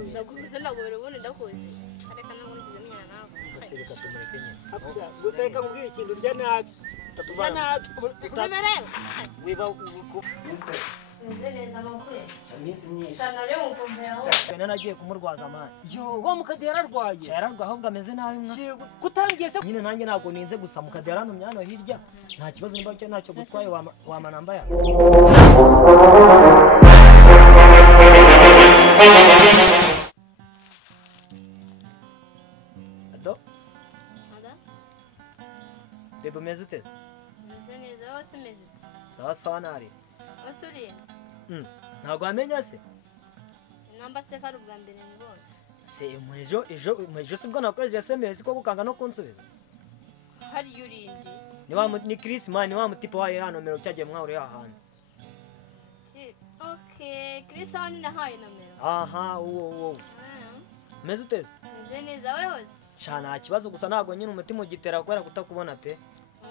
ndakuze ndagobera ubundi ndakuze areka ntabwo nigeze menyana nawe ugaseka tumureke nyine guseka mubwira ikintu urya nabi kubemerewe wiba neza amakuru iminsi myinshi cyane rero ukumvira cyane nagiye kumurwaza amani yo wa mukade yararwaye yararwa ahubwo ameze nabi mwa kutangiye se nyine nanjye ntabwo ninze gusa mukade yarantumye hano hirya nta kibazo niba cyo ntacyo gutwaye wamanamba ya ado bebe umeze ute meze neza wose umeze sawa sawa nari wose uriye ntabwo wamenya se namba se kari ubwa mbere nibonye se ejo sibwo nakoresheje SMS ko gukanga no kunsubiza hari yurindi ni Chris man ni wa mutipe waye hano nomero cyagiye mwahuriye ahantu okay Chris hano nahaye nomero aha uwo meze ute meze neza wewe sha nta kibazo gusa ntabwo nyine umutima ugitera kubera kutakubona pe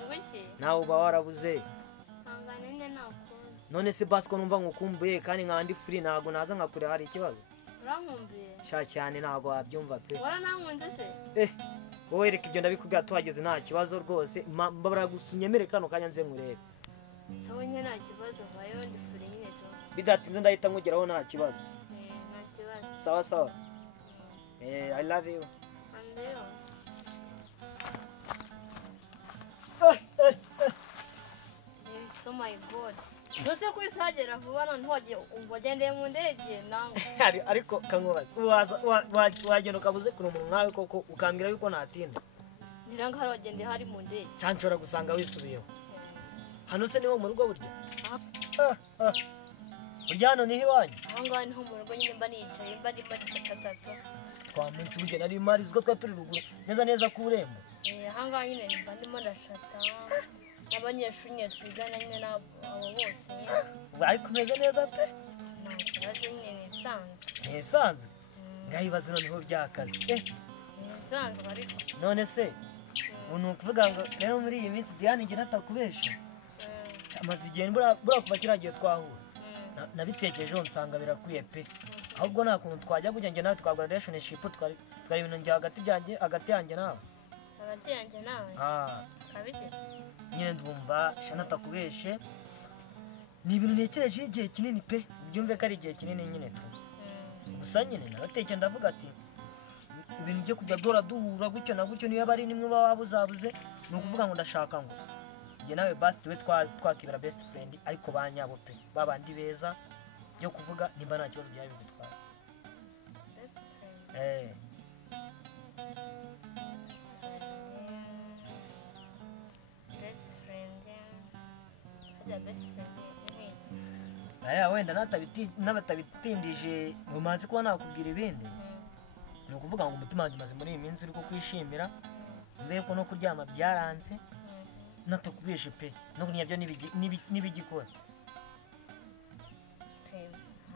ngwiki nawe uba warabuze hangane nne nakunda none se basi ko numva ngukumbuye kandi nkandi free ntabwo naza nkakure hari ikibazo urankumbuye sha cyane ntabwo wabyumva pe waranankunze se wowe reka ibyo ndabikubwira tuhageze nta kibazo rwose mbabara gusunyemere kano kanya nze nkurebe so nye nta kibazo vayo ndi free nyine cyo bidatinze ndahita nkugeraho nta kibazo nta kibazo sawa sawa I love you andeyo so my god Nose kwisagera vuba none hoje ugende mu ndege nango ariko kankubaza wagenda ukabuze kuno umuntu nkawe koko ukambwira yuko natinda niranga hari wagende hari mu ndege cyanshora gusanga wisubiyeho hano se niho mu rugo burya burya hano niho iwanyu ahangaha niho mu rugo nyine mba nicaye mba ndi batatu twamunsi burya nari marizwa twa turi ruguru neza ku urembo ahangaha nyine mba ndimo ndashata n'abanyeshuri nyine twigana nyine n'abo bose nyine ariko umeze neza pe nta kibazo nyine nisanzwe ngahibaze noneho byakaze nisanzwe ariko none se ubu ukuvuga ngo rero muri iyi minsi Diane ngira atakubesha amaze igihe bura kuva kiragiye twahura nabitekerejeho nsanga birakwiye pe ahubwo nta kuntu twajya kujya njye nawe twagura relationship twari ibintu njye hagati yanjye nawe hagati yanjye nawe kabije nyine ndumva shana atakubeshe ni ibintu nekereje igihe kinini pe byumve ko ari igihe kinini nyine tu gusa nyine naratekeye ndavuga ati ibintu byo kujya dora duhura gutyo na gutyo niyo bari nimwe babuzabuze ni ukuvuga ngo ndashaka ngo njye nawe basi tuwe twakibera best friend ariko banyabo pe babandi beza byo kuvuga nimba nta kibazo byari bigutwara wenda n'abatabitindije mumaze kuba nakubwira ibindi ni ukuvuga ngo umutima wanjye umaze muri iyi minsi uri kukwishimira mbe ko no kuryama byaranze natakubeshe pe no kunywa byo n'ibigikora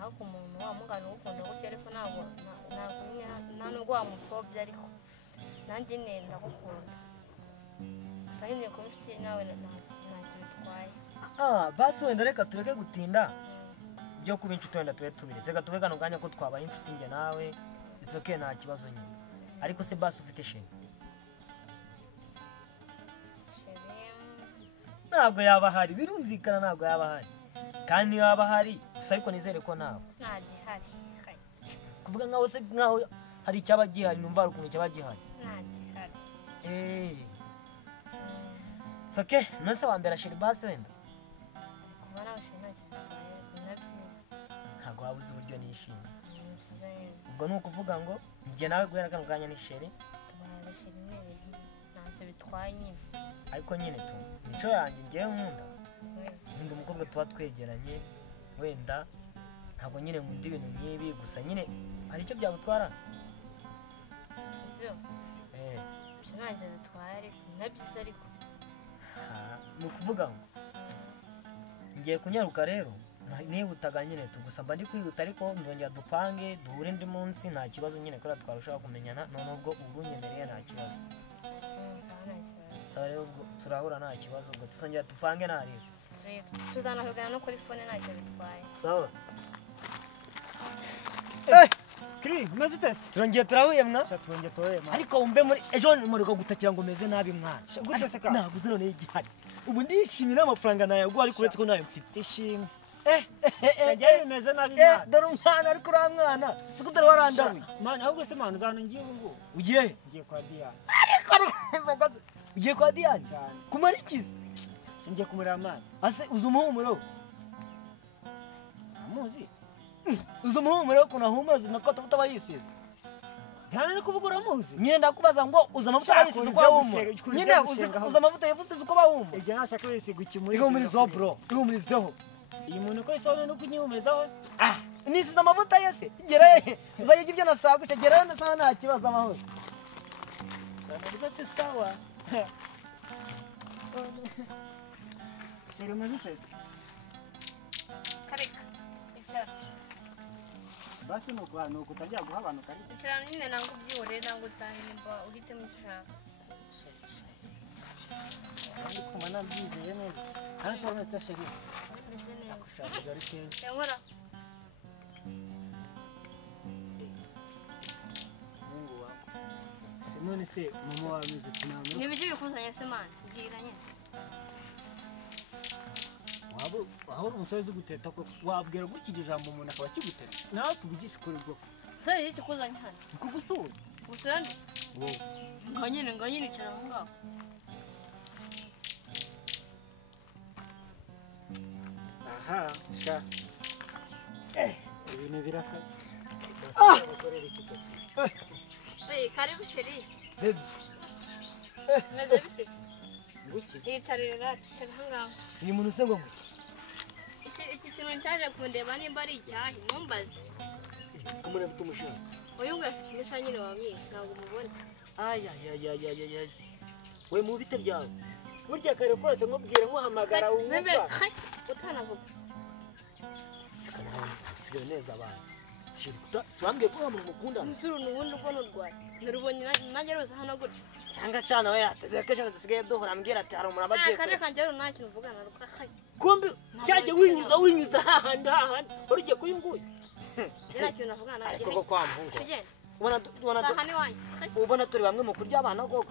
ahubwo umuntu wamugana ugukunda gutya ariko ntabwo nta nubwo wamupfobya ariko nanjye nenda gukunda gusa nyine kuba inshuti nawe ntacyo bitwaye basi wenda reka tureke gutinda byo kuba inshuti wenda tube tubiretse reka tube kano kanya ko twabaye inshuti njye nawe isoke nta kibazo nyine ariko se basi ufite sheri ntabwo yaba ahari birumvikana ntabwo yaba ahari kandi niyo yaba ahari gusa ariko nizere ko nawe ntagihari kuvuga nkaho se nkaho hari icyaba gihari numva hari ukuntu cyaba gihari ntagihari soke nonese wambera sheri basi wenda kuba nawe sheri ntacyo ntabwo wabuze uburyo nishimye ubwo ni ukuvuga ngo njye nawe guhera kano kanya ni sheri tubana sheri ntacyo bitwaye nyine ariko nyine tu mico yanjye ngewe nkunda umukobwa tuba twegeranye wenda ntabwo nyine nkunda ibintu nk'ibi gusa nyine hari icyo byagutwara ibyo ntacyo bitwaye ariko nabyiza ariko ni ukuvuga ngo ngiye kunyaruka rero nihutaga nyine gusa mba ndi kwihuta ariko ndongera dupange duhure undi munsi nta kibazo nyine kubera twarushaho kumenyana none ubwo urunyemereye nta kibazo sawa rero turahura nta kibazo ubwo tuzongera dupange nta rero tuzanavugana no kuri fone ntacyo bitwaye sawa Kiri, umeze ute? turongeye turahuye mwa Twongeye toye ma. ariko wumve muri ejo mureka gutakira ngo meze nabi mwana Gute se ka? naguze none igihari ubu ndishimira amafaranga nayaguha ariko uretse ko nayo mfite Ishimwe. eh Bimeze nabi mwana. dore umwana ariko uriya mwana siko dore warandawe Mwana ahubwo se mwana uzana ngiye ubu. ugiye he Ngiye kwa Diane. ugiye kwa Diane Cyane. kumara ikizi Ngiye kumurira mwana. ase uzi umuhumuro Amuzi. uzi umuhumuro ukuntu ahumuza nako utaba yisize Diane kuvuga uramuzi. nyine ndakubaza ngo uzi amavuta Shaka yisize uko ujya bahumura gushenga, nyine ujya gushenga uzi amavuta yavusize uko bahumura Ejya nashaka wisiga ikimuri. ihumurizeho bro ihumurizeho Iyi muntu ko isabune no kunyihumurizaho. nisize amavuta yose gera he uzajya ibyo nasagusha gera he nasa nta kibazo amahoro Kanaliza si sawa. Sheri umeze ute? kareka icara Basi nuko utajya guha abantu kari. icara nyine ntabwo ubyihoreye ntabwo utahe nimba uhitemo icyo ushaka Kandi kuma nabyizeye neza. Kandi tuba meze sheri. meze neza Ushaka ari keza. yankora Mungu wako. Simone se mama wa mizi tunamwe. n'ibiki bikuzanye se mani bwira nyine Waba umusore uzi guteta ko wabwira gukira ijambo umuntu akaba akiguteta. Nawe tubigisha ukuri bwo. se iki kikuzanye hano Kugusura. gusura ndi Wowe. ngo nyine icara aho ngaho Aha, sha. Ibintu biraka. karibu sheri baby meze bite Guki. yicarire rati icara aho ngaho uyu muntu se ngo iki kintu cyaje kundeba nimba ari icyahi ntumbaze kumure mfite umushinzi uyu nguyu afite igisa nyine wamwishe ntabwo umubona ayayayayayay we mu bite byawe burya kare kose nkubwire nkuhamagara wumva utanavuga sika nawe usigaye neza abantu siwambwiye ko umuntu mukunda umusuru n'ubundi ubona urwaye nurubonye nanjye ruza hano gutya cyangwa cyane we yateguye ko ejo dusigaye duhura ambwira ati hari umuntu abagiye kane kanjye rero nta kintu uvugana rukakaye kumbi cyajya winyuza hahandi wari ugiye kuyunguye nta kintu avugana nawe ariko ko kwa muhungu tugenda aha ni wanjye ubona turi bamwe mu kurya abana koko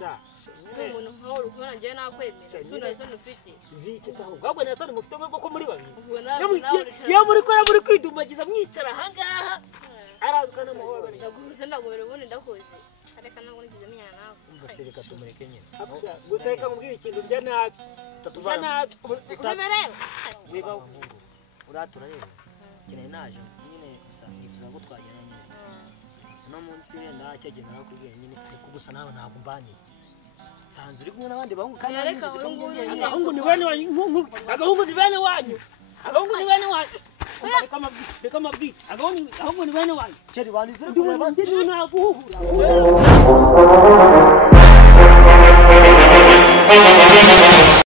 Sha. ni umuntu nkawe uri kubona njyewe nakwemera sura isoni ufite Ziki taho. Gabwe na sani mufite mwe ko muri babiri. ubwo nawe Ya muri kora muri kwidumagiza mwicara ahangaha. Arazwa n'amahoro. ndaguhuze ndagobera ubundi ndakuzi areka ntabwo nigeze menyana nawe umva se reka tumureke nyine Abusha, guseka mubwira ikintu bya nabi. Bya nabi. ubiberewe wiba umuhungu uratura rero keneye naje nyine gusa nifuza ko twagera nyine uno munsi wenda cyagenda nakubwiye nyine ariko gusa nawe ntabwo mbanye sanze uri kumwe n'abandi bahungu kandi reka uyu nguyu nyine Agahungu ni bene wanyu. Agahungu ni bene wanyu. Agahungu ni bene wanyu. Reka mabwira. Agahungu ni bene wanyu. keri banizire Ndi kureba naguhura.